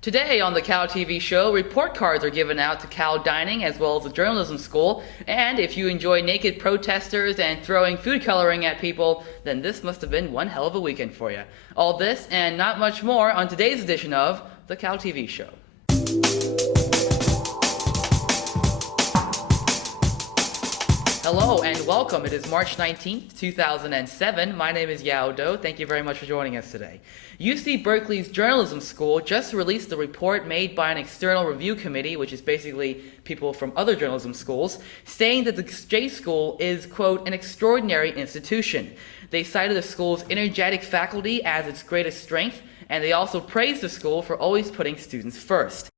Today on the CalTV show, report cards are given out to Cal Dining as well as the journalism school, and if you enjoy naked protesters and throwing food coloring at people, then this must have been one hell of a weekend for you. All this and not much more on today's edition of the CalTV show. Hello and welcome. It is March 19th, 2007. My name is Yaou Dou. Thank you very much for joining us today. UC Berkeleys Journalism School just released a report made by an external review committee, which is basically people from other journalism schools, saying that the J School is, quote, an extraordinary institution. They cited the school's energetic faculty as its greatest strength, and they also praised the school for always putting students first.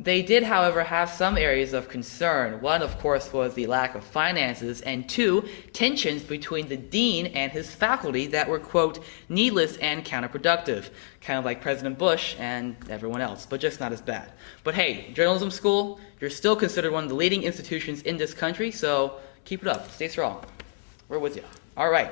They did, however, have some areas of concern. One, of course, was the lack of finances, and two, tensions between the dean and his faculty that were, quote, needless and counterproductive. Kind of like President Bush and everyone else, but just not as bad. But hey, journalism school, you're still considered one of the leading institutions in this country, so keep it up, stay strong. We're with you. All right.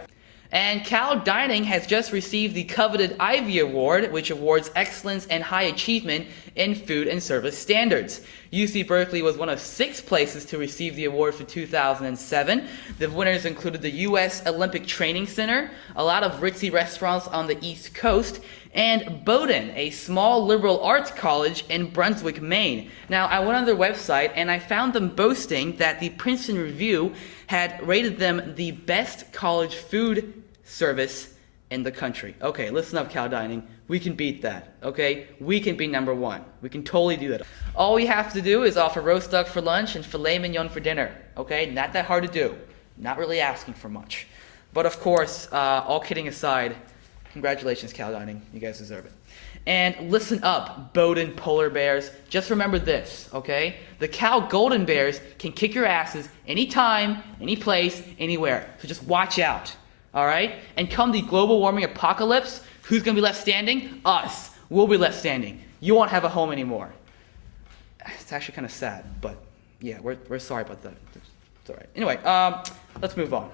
And Cal Dining has just received the coveted Ivy Award, which awards excellence and high achievement in food and service standards. UC Berkeley was one of 6 places to receive the award for 2007. The winners included the U.S. Olympic Training Center, a lot of ritzy restaurants on the East Coast, and Bowdoin, a small liberal arts college in Brunswick, Maine. Now, I went on their website and I found them boasting that the Princeton Review had rated them the best college food service in the country. Okay, listen up, Cal Dining. We can beat that, okay? We can be number 1. We can totally do that. All we have to do is offer roast duck for lunch and filet mignon for dinner, okay? Not that hard to do. Not really asking for much. But of course, all kidding aside, congratulations, Cal Dining. You guys deserve it. And listen up, Bowdoin Polar Bears. Just remember this, okay? The Cal Golden Bears can kick your asses anytime, any place, anywhere. So just watch out. All right? And come the global warming apocalypse, who's going to be left standing? Us. We'll be left standing. You won't have a home anymore. It's actually kind of sad, but yeah, we're sorry about that. It's all right. Anyway, let's move on.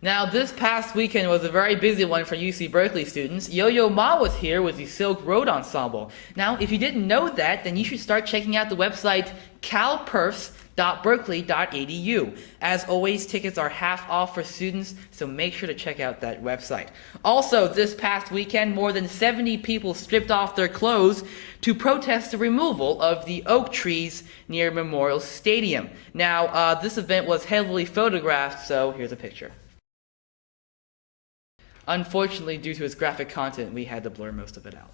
Now, this past weekend was a very busy one for UC Berkeley students. Yo-Yo Ma was here with the Silk Road Ensemble. Now, if you didn't know that, then you should start checking out the website calperfs.berkeley.edu. As always, tickets are half off for students, so make sure to check out that website. Also, this past weekend, more than 70 people stripped off their clothes to protest the removal of the oak trees near Memorial Stadium. Now, this event was heavily photographed, so here's a picture. Unfortunately, due to its graphic content, we had to blur most of it out.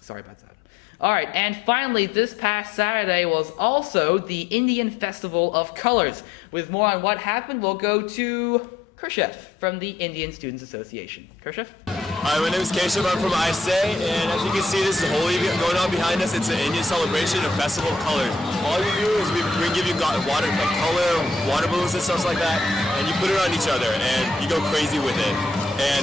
Sorry about that. All right, and finally, this past Saturday was also the Indian Festival of Colors. With more on what happened, we'll go to Kershev from the Indian Students Association. Kershev? Hi, my name is Keshav. I'm from ISA, and as you can see, this is Holi going on behind us. It's an Indian celebration, a festival of colors. All we do is we give you water, like color, water balloons and stuff like that, and you put it on each other, and you go crazy with it. And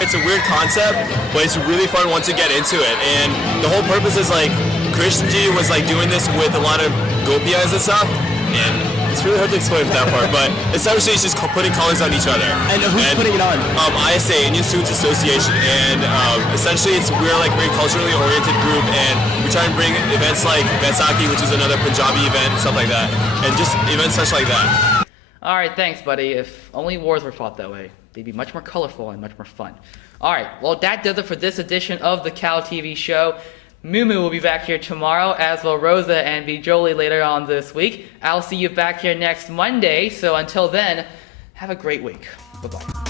it's a weird concept, but it's really fun once you get into it. And the whole purpose is like Krishnji was like doing this with a lot of gopiyas and stuff, and it's really hard to explain that part. But essentially, it's just putting colors on each other. And who's putting it on? ISA, Indian Students Association, and essentially we're like a very culturally oriented group, and we try and bring events like Vaisakhi, which is another Punjabi event, and stuff like that, and just events such like that. All right, thanks, buddy. If only wars were fought that way, they'd be much more colorful and much more fun. All right, well, that does it for this edition of the CalTV show. Mumu will be back here tomorrow, as will Rosa and Bijoli later on this week. I'll see you back here next Monday, so until then, have a great week. Bye-bye.